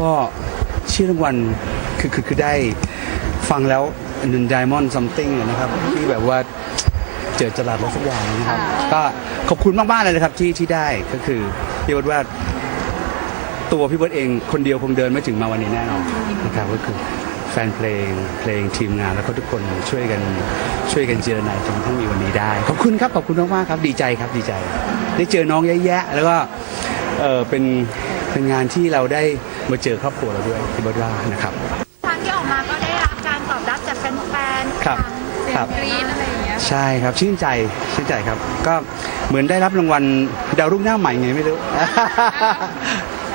ก็ชื่อรางวัลคือคือคือได้ฟังแล้วนันไดมอนด์ซัมติงนะครับ ที่แบบว่าเจอจรัสอะไรสักอย่างนะครับ ก็ขอบคุณมาก ๆ เลยนะครับที่ที่ได้ก็คือพี่เบิร์ดว่าตัวพี่เบิร์ดเองคนเดียวคงเดินไม่ถึงมาวันนี้แน่นอนนะครับก็คือแฟนเพลงเพลงทีมงานแล้วก็ทุกคนช่วยกันช่วยกันเจรนายจนกระทั่งมีวันนี้ได้ ขอบคุณครับ ขอบคุณมากๆครับดีใจครับดีใจ ได้เจอน้องแยะๆแล้วก็เออเป็นเป็นงานที่เราได้ มาเจอครอบครัวเราด้วยพี่เบิร์ดว่านะครับทางที่ออกมาก็ได้รับการตอบรับจากแฟนๆครับทางครับกรี๊ดอะไรอย่างเงี้ยใช่ครับชื่นใจชื่นใจครับ ก็เหมือนได้รับรางวัลดาวรุ่งหน้าใหม่ไงไม่รู้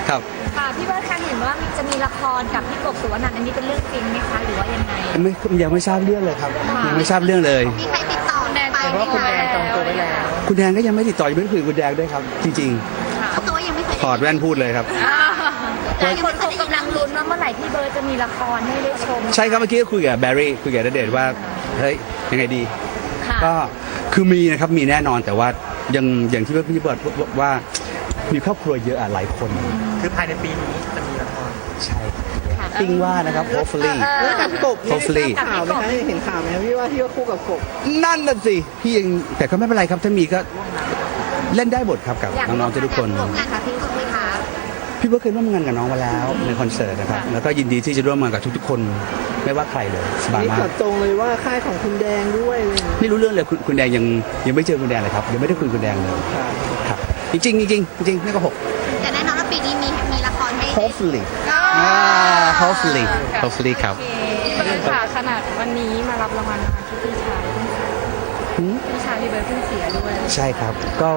ครับค่ะพี่เบิร์ดคะเห็นว่าจะมีละครกับพี่กบสุวรรณันท์อันนี้เป็นเรื่องจริงไหมคะหรือว่ายังไงไม่ยังไม่ทราบเรื่องเลยครับค่ะยังไม่ทราบเรื่องเลย มีใครติดต่อแดนไปเพราะว่าคุณแดงจองตัวไว้แล้ว คุณแดงก็ยังไม่ติดต่อยังไม่ได้คุยกับคุณแดงด้วยครับ จริงเขาตัวยังไม่เคยๆถอดแว่นพูดเลยครับ หลายคนคงกำลังลุ้นว่าเมื่อไหร่พี่เบิร์ดจะมีละครให้ได้ชมใช่ครับเมื่อกี้ก็คุยกับแบร์รี่คุยกับณเดชน์ว่าเฮ้ยยังไงดี ค่ะ ก็คือมีนะครับมีแน่นอนแต่ว่ายังอย่างที่พี่เบิร์ดว่ามีครอบครัวเยอะอะหลายคน คือภายในปีนี้จะมีละครใช่ติ้งว่านะครับ hopefully แล้วกับกบนี่ Hopefully ทราบข่าวไหมคะเห็นข่าวไหมคะพี่ว่าที่ว่าคู่กับกบนั่นน่ะสิพี่ยังแต่ก็ไม่เป็นไรครับถ้ามีก็เล่นได้หมดครับกับอยากน้องๆทุกคนร่วมงานกับพี่กบไหมคะ พี่เบิร์ดเคยร่วมงานกับน้องมาแล้วในคอนเสิร์ตนะครับ แล้วก็ยินดีที่จะร่วมงานกับทุกๆคนไม่ว่าใครเลยสบายนี่มาเกิกดตรงเลยว่าค่ายของคุณแดงด้วยเลยไม่รู้เรื่องเลยคุณคุณแดงยังยังไม่เจอคุณแดงเลยครับยังไม่ได้คุยกับคุณแดงเลยค่ะครับจริงๆจริงๆจริงๆไม่โก็หก แต่แน่นอนว่าปีนี้มีมีละครให้ hopefully อ่า hopefully hopefully ครับพี่เบิร์ดค่ะขนาดวันนี้มารับรางวัลนะคะที่พี่ชายหืม พี่ชายพี่เบิร์ดเพิ่งเสียด้วยใช่ครับ ก็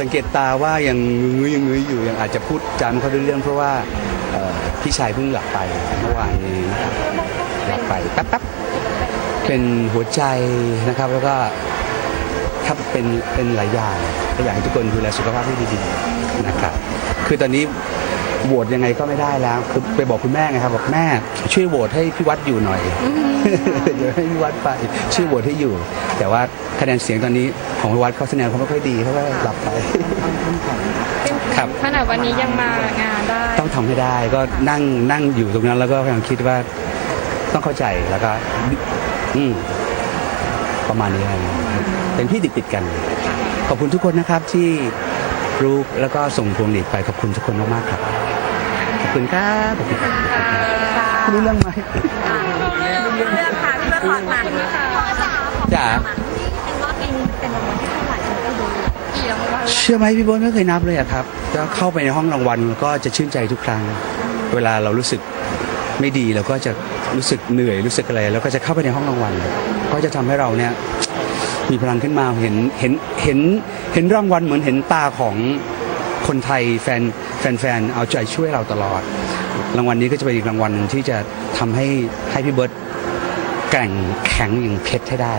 สังเกตตาว่ายังงื้อยังงื้ออยู่ยังอาจจะพูดจาไม่ค่อยรู้เรื่องเพราะว่าเอ่อพี่ชายเพิ่งหลับไปเมื่อวานนี้นะครับหลับไปแป๊บๆเป็นหัวใจนะครับแล้วก็ครับเป็นเป็นหลายอย่างก็อยากให้ทุกคนดูแลสุขภาพให้ดีๆนะครับ คือตอนนี้ โหวตยังไงก็ไม่ได้แล้ว คือไปบอกคุณแม่ไงครับบอกแม่ช่วยโหวตให้พี่วัดอยู่หน่อยเดี๋ยวให้พี่วัดไปช่วยโหวตให้อยู่ แต่ว่าคะแนนเสียงตอนนี้ของพี่วัดเขาคะแนนเขาไม่ค่อยดีเขาก็หลับไปครับขนาดวันนี้ยังมางานได้ ต้องทำให้ได้ก็นั่งนั่งอยู่ตรงนั้นแล้วก็พยายามคิดว่าต้องเข้าใจแล้วก็อืมประมาณนี้ครับเป็นพี่ติดติดๆกัน ขอบคุณทุกคนนะครับที่รู้แล้วก็ส่งพวงหลีดไปขอบคุณทุกคนมากๆครับขอบ คุณครับขอบคุณครับรู้เรื่องไหมเรื่องค่ะพี่เบิร์ดถอดมาพ่อจ๋าของจ๋าเป็นว่าปีนี้เป็นรางวัลที่เท่าไหร่ฉันก็ดูกี่รางวัลเชื่อไหมพี่โบ๊ทไม่เคยนับเลยอะครับก็เข้าไปในห้องรางวัลก็จะชื่นใจทุกครั้ง เวลาเรารู้สึกไม่ดีเราก็จะรู้สึกเหนื่อยรู้สึกอะไรแล้วก็จะเข้าไปในห้องรางวัลก็จะทำให้เราเนี่ยมีพลังขึ้นมาเห็นเห็นเห็นเห็นรางวัลเหมือนเห็นตาของคนไทยแฟน แฟนๆ เอาใจช่วยเราตลอด รางวัลนี้ก็จะเป็นอีกรางวัลหนึ่งที่จะทำให้ให้พี่เบิร์ตแกร่งแข็งอย่างเพชรให้ได้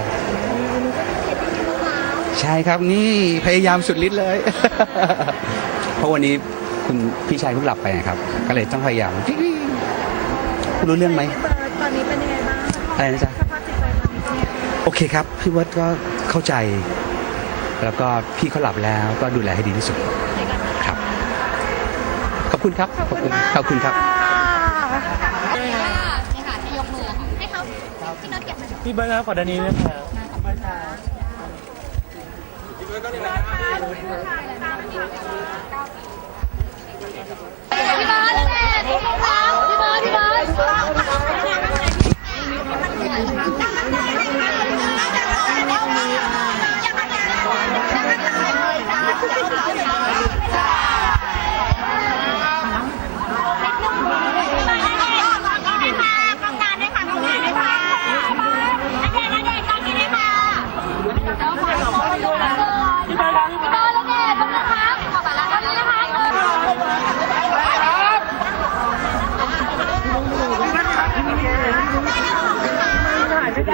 ใช่ครับนี่พยายามสุดฤทธิ์เลย เพราะวันนี้คุณพี่ชายเพิ่งหลับไปนะครับ ก็เลยต้องพยายามคุณรู้เรื่องไหมพี่เบิร์ดตอนนี้เป็นยังไงบ้างอะไรนะจ๊ะสภาพจิตใจตอนนี้เป็นยังไงบ้างโอเคครับ พี่เวิร์ดก็เข้าใจ แล้วก็พี่เขาหลับแล้วก็ดูแลให้ดีที่สุดครับขอบ คุณครับ ขอบคุณขอบคุณครับนี่ค่ะที่ยกมือค่ะให้เขาพี่น็อตเก็บมาพี่เบิร์ดครับขอด้านนี้ด้วยครับพี่เบิร์ดแม่พี่เบิร์ดพี่เบิร์ดพี่เบิ พ